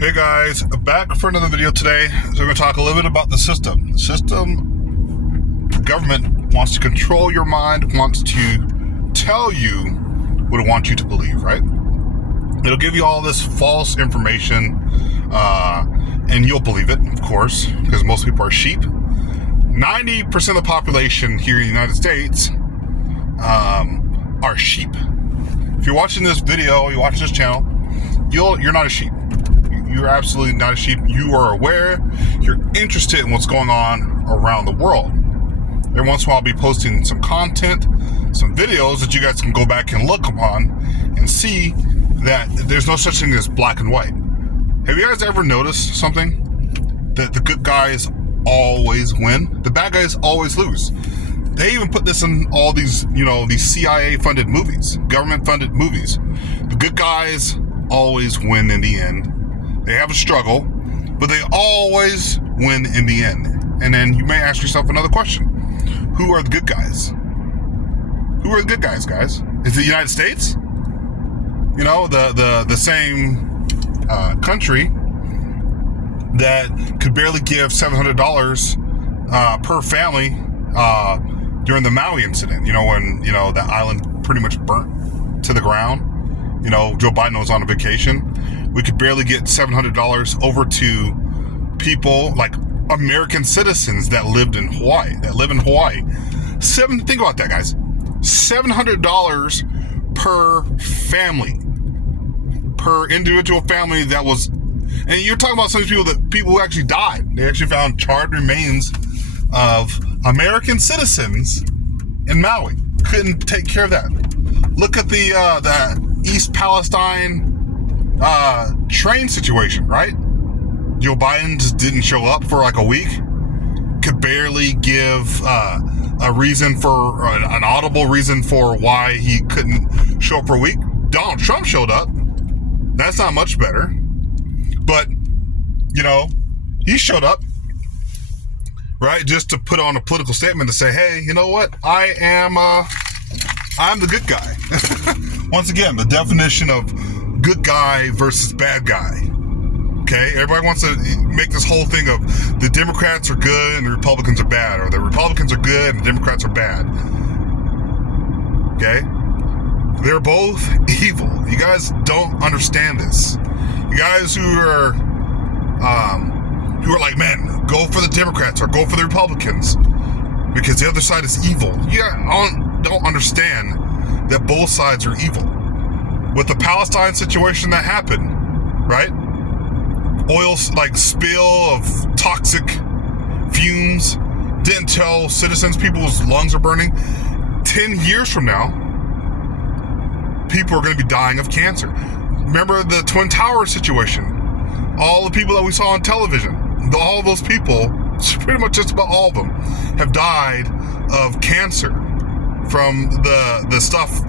Hey guys, back for another video today. So we're going to talk a little bit about the system. The government wants to control your mind, wants to tell you what it wants you to believe, right? It'll give you all this false information, and you'll believe it, of course, because most people are sheep. 90% of the population here in the United States are sheep. If you're watching this video, you're watching this channel, you're not a sheep. You're absolutely not a sheep. You are aware. You're interested in what's going on around the world. Every once in a while, I'll be posting some content, some videos that you guys can go back and look upon and see that there's no such thing as black and white. Have you guys ever noticed something? That the good guys always win, the bad guys always lose. They even put this in all these, these CIA-funded movies, government-funded movies. The good guys always win in the end. They have a struggle, but they always win in the end. And then you may ask yourself another question. Who are the good guys? Who are the good guys, guys? Is it the United States? The same country that could barely give $700 per family during the Maui incident, when, the island pretty much burnt to the ground. Joe Biden was on a vacation. We could barely get $700 over to people like American citizens that live in Hawaii. Think about that, guys. $700 per family, per individual family that was, and you're talking about some of these people who actually died. They actually found charred remains of American citizens in Maui. Couldn't take care of that. Look at the East Palestine train situation, right? Joe Biden just didn't show up for like a week. Could barely give a reason for an audible reason for why he couldn't show up for a week. Donald Trump showed up. That's not much better. But, he showed up, right? Just to put on a political statement to say, hey, you know what? I'm the good guy. Once again, the definition of good guy versus bad guy. Okay? Everybody wants to make this whole thing of the Democrats are good and the Republicans are bad, or the Republicans are good and the Democrats are bad. Okay? They're both evil. You guys don't understand this. You guys who are like, man, go for the Democrats or go for the Republicans because the other side is evil. You don't understand that both sides are evil. With the Palestine situation that happened, right? Oil spill of toxic fumes, didn't tell citizens, people's lungs are burning. 10 years from now, people are going to be dying of cancer. Remember the Twin Towers situation? All the people that we saw on television, all of those people, pretty much just about all of them, have died of cancer from the stuff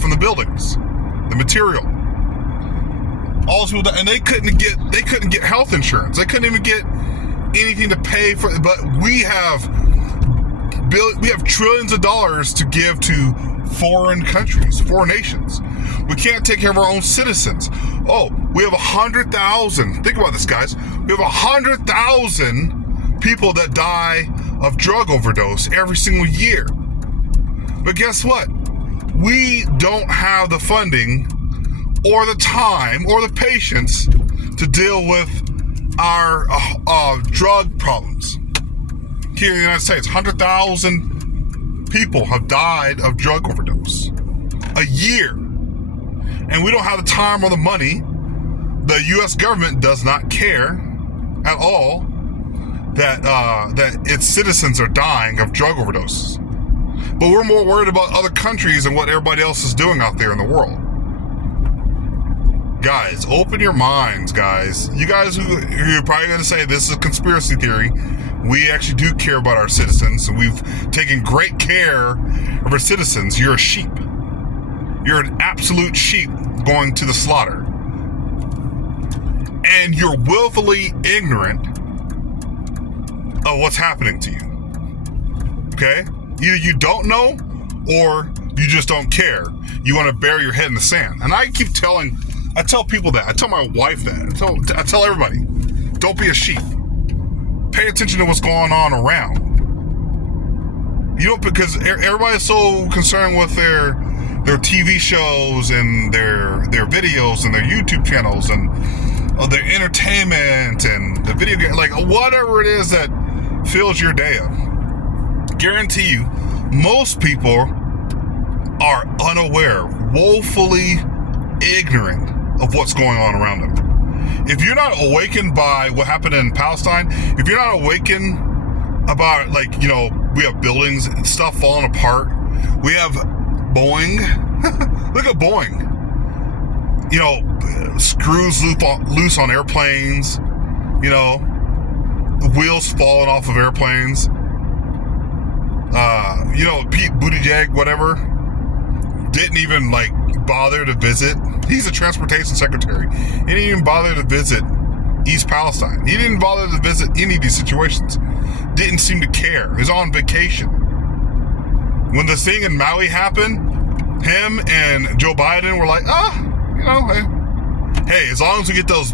from the buildings, the material. All those people, and they couldn't get health insurance. They couldn't even get anything to pay for. But we have trillions of dollars to give to foreign countries, foreign nations. We can't take care of our own citizens. Oh, we have 100,000. Think about this, guys. We have 100,000 people that die of drug overdose every single year. But guess what? We don't have the funding or the time or the patience to deal with our drug problems. Here in the United States, 100,000 people have died of drug overdose a year. And we don't have the time or the money. The U.S. government does not care at all that its citizens are dying of drug overdoses. But we're more worried about other countries and what everybody else is doing out there in the world. Guys, open your minds, guys. You guys who are probably going to say this is a conspiracy theory, we actually do care about our citizens, and we've taken great care of our citizens. You're a sheep. You're an absolute sheep going to the slaughter. And you're willfully ignorant of what's happening to you. Okay? Either you don't know or you just don't care. You want to bury your head in the sand. And I keep telling I tell people that. I tell my wife that. I tell everybody, don't be a sheep. Pay attention to what's going on around. You know, because everybody's so concerned with their TV shows and their videos and their YouTube channels and their entertainment and the video game, like whatever it is that fills your day up. Guarantee you, most people are unaware, woefully ignorant of what's going on around them. If you're not awakened by what happened in Palestine, if you're not awakened about, like, you know, we have buildings and stuff falling apart. We have Boeing. Look at Boeing. You know, screws loose on airplanes. You know, wheels falling off of airplanes. You know, Pete Buttigieg, whatever, didn't even like bother to visit. He's a transportation secretary. He didn't even bother to visit East Palestine. He didn't bother to visit any of these situations. Didn't seem to care. He was on vacation. When the thing in Maui happened, him and Joe Biden were like, you know, hey, as long as we get that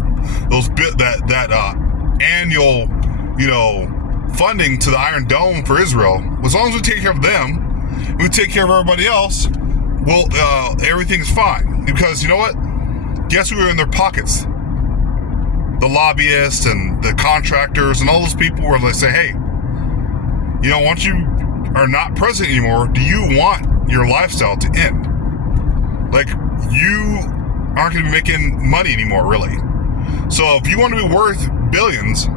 annual, you know, funding to the Iron Dome for Israel, as long as we take care of them, we take care of everybody else, well, everything's fine. Because you know what? Guess who are in their pockets? The lobbyists and the contractors and all those people where they say, hey, you know, once you are not president anymore, do you want your lifestyle to end? Like, you aren't going to be making money anymore, really. So if you want to be worth billions,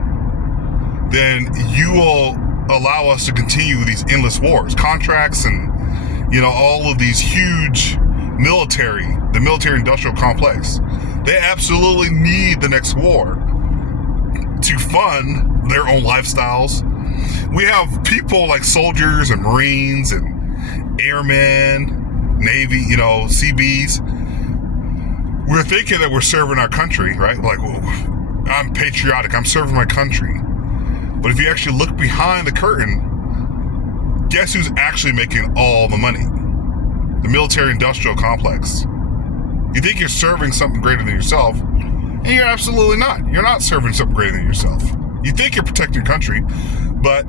then you will allow us to continue these endless wars, contracts, and, you know, all of these huge the military industrial complex. They absolutely need the next war to fund their own lifestyles. We have people like soldiers and Marines and airmen, Navy, you know, CBs. We're thinking that we're serving our country, right? Like, well, I'm patriotic, I'm serving my country. But if you actually look behind the curtain, guess who's actually making all the money? The military industrial complex. You think you're serving something greater than yourself, and you're absolutely not. You're not serving something greater than yourself. You think you're protecting your country, but,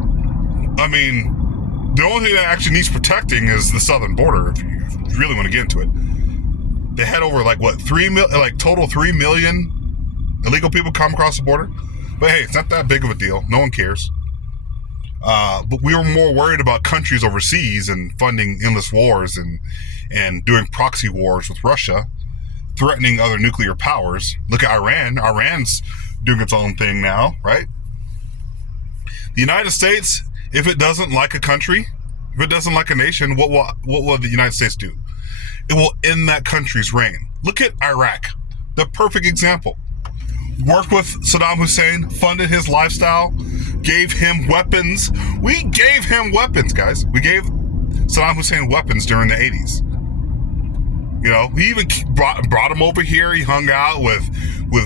I mean, the only thing that actually needs protecting is the southern border, if you really want to get into it. They had over, like, what, total 3 million illegal people come across the border? But hey, it's not that big of a deal. No one cares. But we were more worried about countries overseas and funding endless wars and doing proxy wars with Russia, threatening other nuclear powers. Look at Iran. Iran's doing its own thing now, right? The United States, if it doesn't like a country, if it doesn't like a nation, what will the United States do? It will end that country's reign. Look at Iraq, the perfect example. Worked with Saddam Hussein, funded his lifestyle, gave him weapons. We gave him weapons, guys. We gave Saddam Hussein weapons during the 80s. You know, we even brought him over here. He hung out with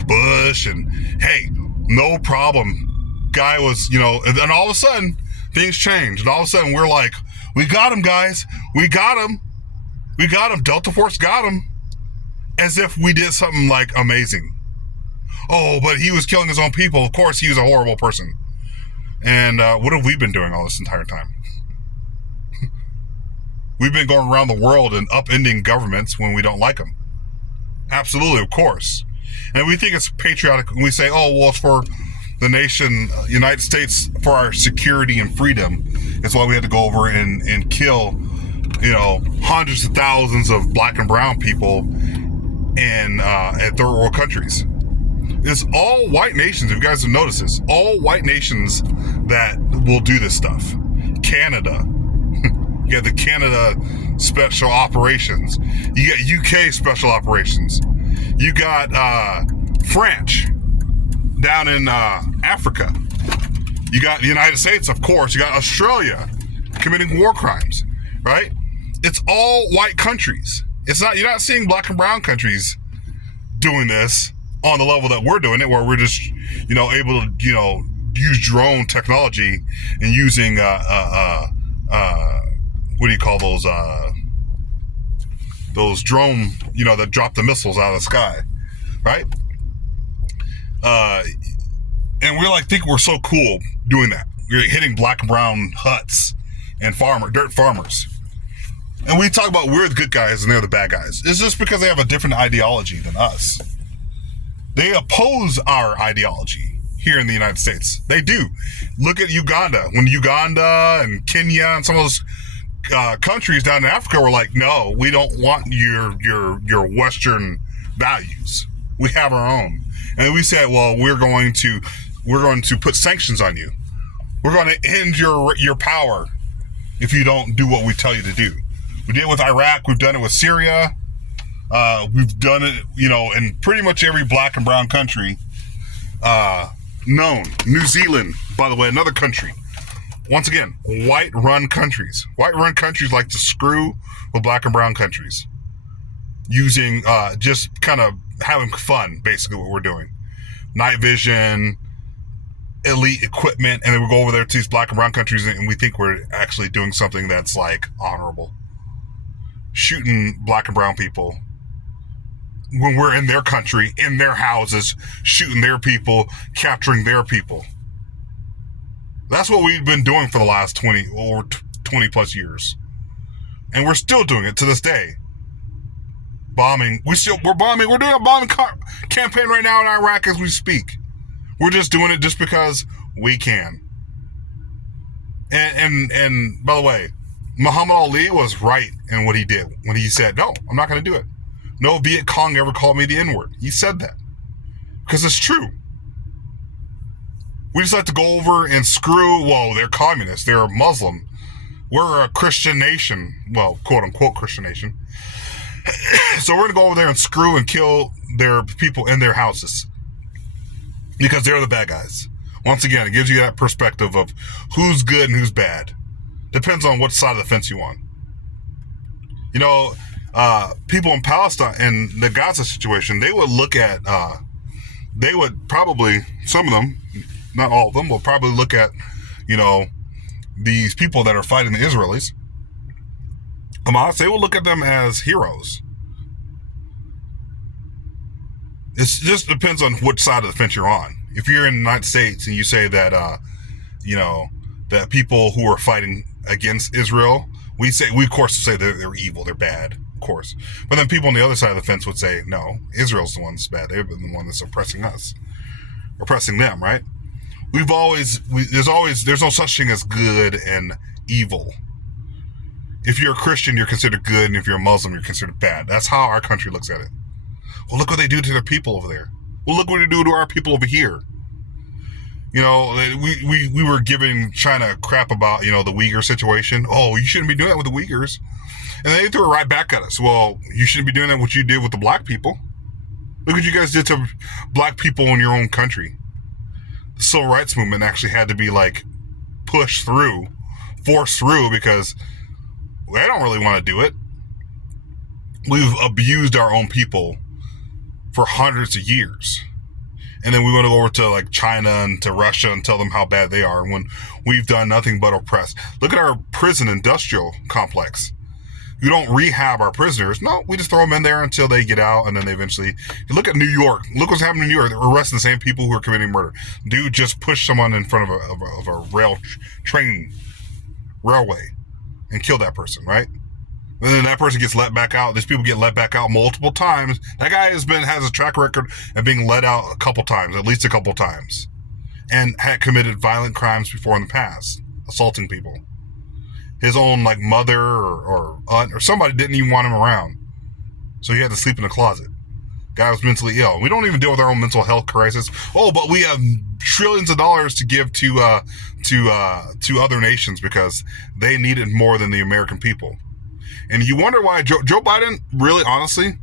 Bush, and hey, no problem. Guy was, you know, and then all of a sudden, things changed. And all of a sudden, we're like, we got him, guys. We got him. We got him. Delta Force got him. As if we did something, like, amazing. Oh, but he was killing his own people. Of course, he was a horrible person. And what have we been doing all this entire time? We've been going around the world and upending governments when we don't like them. Absolutely, of course. And we think it's patriotic when we say, oh, well, it's for the nation, United States, for our security and freedom. That's why we had to go over and kill, you know, hundreds of thousands of black and brown people in third world countries. It's all white nations, if you guys have noticed this, all white nations that will do this stuff. Canada. You got the Canada Special Operations. You got UK Special Operations. You got French down in Africa. You got the United States, of course. You got Australia committing war crimes, right? It's all white countries. It's not, you're not seeing black and brown countries doing this on the level that we're doing it, where we're just, you know, able to, you know, use drone technology and using what do you call those drone, you know, that drop the missiles out of the sky. right? And we think we're so cool doing that. We're hitting black and brown huts and dirt farmers. And we talk about we're the good guys and they're the bad guys. It's just because they have a different ideology than us. They oppose our ideology here in the United States. They do. Look at Uganda. When Uganda and Kenya and some of those countries down in Africa were like, no, we don't want your Western values. We have our own. And we said, well, we're going to put sanctions on you. We're going to end your power if you don't do what we tell you to do. We did it with Iraq. We've done it with Syria. We've done it, in pretty much every black and brown country known. New Zealand, by the way, another country. Once again, white-run countries. White-run countries like to screw with black and brown countries, using just kind of having fun, basically what we're doing. Night vision, elite equipment, and then we go over there to these black and brown countries and we think we're actually doing something that's honorable. Shooting black and brown people when we're in their country, in their houses, shooting their people, capturing their people. That's what we've been doing for the last 20 plus years. And we're still doing it to this day. Bombing. We're bombing. We're doing a bombing campaign right now in Iraq as we speak. We're just doing it just because we can. And by the way, Muhammad Ali was right in what he did when he said, no, I'm not going to do it. No Viet Cong ever called me the N-word. He said that. Because it's true. We just like to go over and screw, they're communists. They're Muslim. We're a Christian nation. Well, quote unquote Christian nation. So we're going to go over there and screw and kill their people in their houses. Because they're the bad guys. Once again, it gives you that perspective of who's good and who's bad. Depends on what side of the fence you on. People in Palestine and the Gaza situation, they would look at, they would probably, some of them, not all of them, will probably look at, these people that are fighting the Israelis. Hamas, they will look at them as heroes. It just depends on which side of the fence you're on. If you're in the United States and you say that, that people who are fighting against Israel, we of course say they're evil, they're bad, of course. But then people on the other side of the fence would say, no, Israel's the one that's bad. They've been the one that's oppressing us, oppressing them, right? There's no such thing as good and evil. If you're a Christian, you're considered good, and if you're a Muslim, you're considered bad. That's how our country looks at it. Well, look what they do to their people over there. Well, look what they do to our people over here. We were giving China crap about, the Uyghur situation. Oh, you shouldn't be doing that with the Uyghurs. And they threw it right back at us. Well, you shouldn't be doing that what you did with the black people. Look what you guys did to black people in your own country. The civil rights movement actually had to be pushed through, forced through, because they don't really want to do it. We've abused our own people for hundreds of years. And then we want to go over to China and to Russia and tell them how bad they are when we've done nothing but oppress. Look at our prison industrial complex. You don't rehab our prisoners. No, we just throw them in there until they get out, and then they eventually... You look at New York. Look what's happening in New York. They're arresting the same people who are committing murder. Dude just pushed someone in front of a railway and killed that person, right? And then that person gets let back out. These people get let back out multiple times. That guy has a track record of being let out a couple times, at least a couple times, and had committed violent crimes before in the past, assaulting people. His own mother or aunt or somebody didn't even want him around, so he had to sleep in a closet. Guy was mentally ill. We don't even deal with our own mental health crisis. Oh, but we have trillions of dollars to give to other nations because they need it more than the American people. And you wonder why Joe Biden, really, honestly,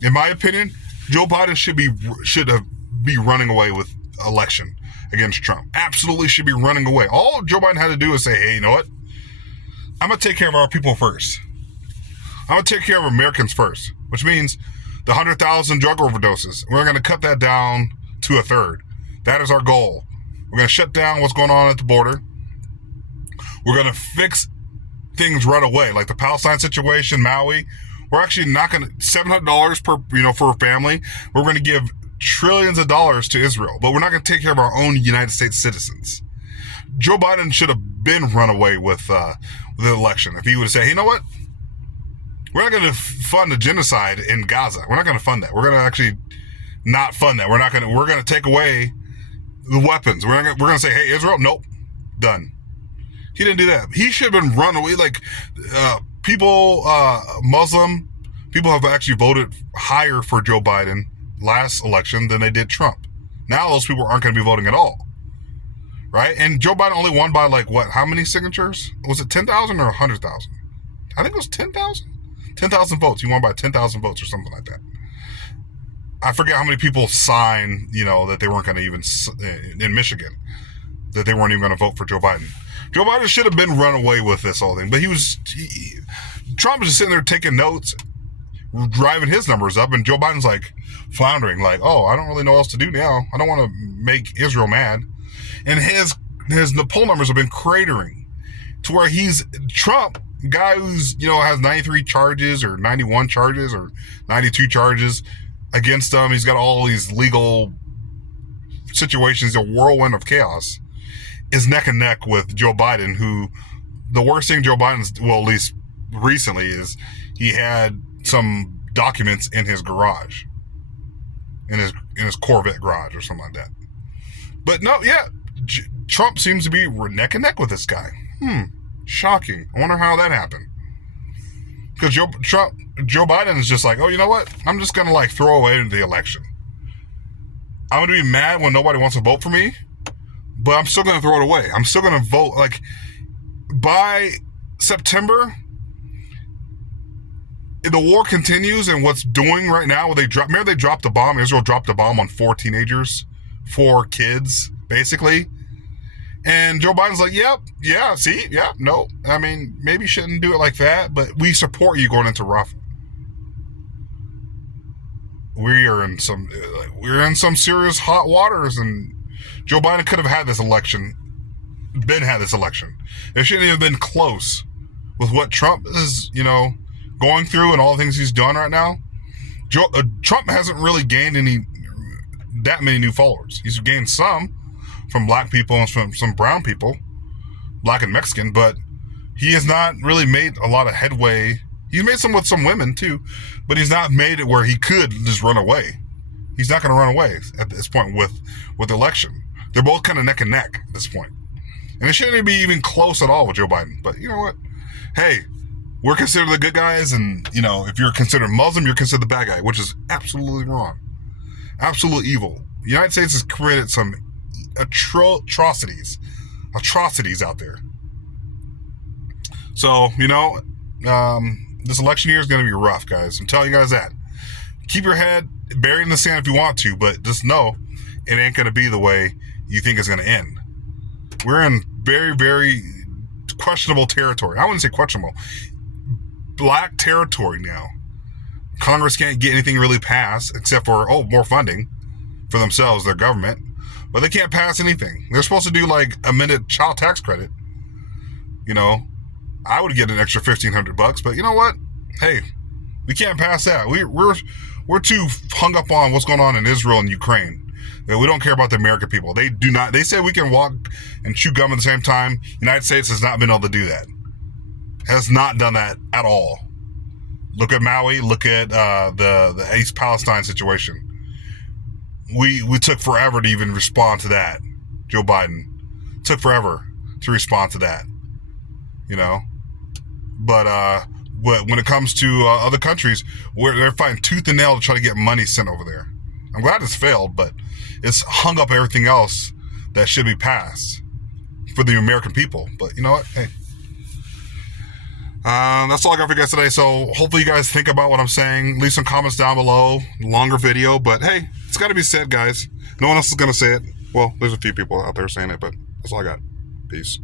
in my opinion, Joe Biden should be running away with election against Trump. Absolutely should be running away. All Joe Biden had to do is say, hey, you know what? I'm going to take care of our people first. I'm going to take care of Americans first, which means the 100,000 drug overdoses. We're going to cut that down to a third. That is our goal. We're going to shut down what's going on at the border. We're going to fix things right away, like the Palestine situation, Maui. We're actually not going to $700 per, for a family. We're going to give trillions of dollars to Israel, but we're not going to take care of our own United States citizens. Joe Biden should have been run away with the election if he would have said, hey, you know what? We're not going to fund a genocide in Gaza. We're not going to fund that. We're going to actually not fund that. We're going to take away the weapons. We're going to say, hey, Israel, nope, done. He didn't do that. He should have been run away. Like Muslim people have actually voted higher for Joe Biden last election than they did Trump. Now those people aren't going to be voting at all. Right? And Joe Biden only won by how many signatures? Was it 10,000 or 100,000? I think it was 10,000. 10,000 votes. He won by 10,000 votes or something like that. I forget how many people signed, that they weren't going to even, in Michigan, that they weren't even going to vote for Joe Biden. Joe Biden should have been run away with this whole thing, but Trump was just sitting there taking notes, driving his numbers up, and Joe Biden's floundering, oh, I don't really know what else to do now. I don't want to make Israel mad. And his poll numbers have been cratering to where Trump, guy who's, has 93 charges or 91 charges or 92 charges against him. He's got all these legal situations, a whirlwind of chaos, is neck and neck with Joe Biden, who the worst thing Joe Biden's, at least recently, is he had some documents in his garage, in his Corvette garage or something like that. But no, yeah, Trump seems to be neck and neck with this guy. Shocking. I wonder how that happened. Because Joe Biden is just oh, you know what? I'm just going to throw away the election. I'm going to be mad when nobody wants to vote for me, but I'm still going to throw it away. I'm still going to vote. By September, the war continues, and what's doing right now, they dropped the bomb. Israel dropped the bomb on 4 teenagers, 4 kids, basically. And Joe Biden's no. I mean, maybe shouldn't do it like that, but we support you going into Rafah. We're in some serious hot waters, and Joe Biden could have had this election. It shouldn't even been close with what Trump is, going through and all the things he's done right now. Trump hasn't really gained that many new followers. He's gained some from black people and from some brown people, black and Mexican, but he has not really made a lot of headway. He's made some with some women too, but he's not made it where he could just run away. He's not going to run away at this point with the election. They're both kind of neck and neck at this point. And it shouldn't be even close at all with Joe Biden. But you know what? Hey, we're considered the good guys, and if you're considered Muslim, you're considered the bad guy, which is absolutely wrong. Absolute evil. The United States has created some atrocities out there. So, this election year is going to be rough, guys. I'm telling you guys that. Keep your head buried in the sand if you want to, but just know it ain't going to be the way you think it's going to end. We're in very, very questionable territory. I wouldn't say questionable. Black territory now. Congress can't get anything really passed except for, more funding for themselves, their government. But they can't pass anything. They're supposed to do amended child tax credit. I would get an extra $1,500, but you know what? Hey, we can't pass that. We're too hung up on what's going on in Israel and Ukraine that we don't care about the American people. They do not. They say we can walk and chew gum at the same time. United States has not been able to do that. Has not done that at all. Look at Maui. Look at the East Palestine situation. We took forever to even respond to that. Joe Biden took forever to respond to that. But when it comes to other countries, they're fighting tooth and nail to try to get money sent over there. I'm glad it's failed, but it's hung up everything else that should be passed for the American people. But you know what? Hey. That's all I got for you guys today. So hopefully you guys think about what I'm saying. Leave some comments down below. Longer video, but hey, it's got to be said, guys. No one else is going to say it. Well, there's a few people out there saying it, but that's all I got. Peace.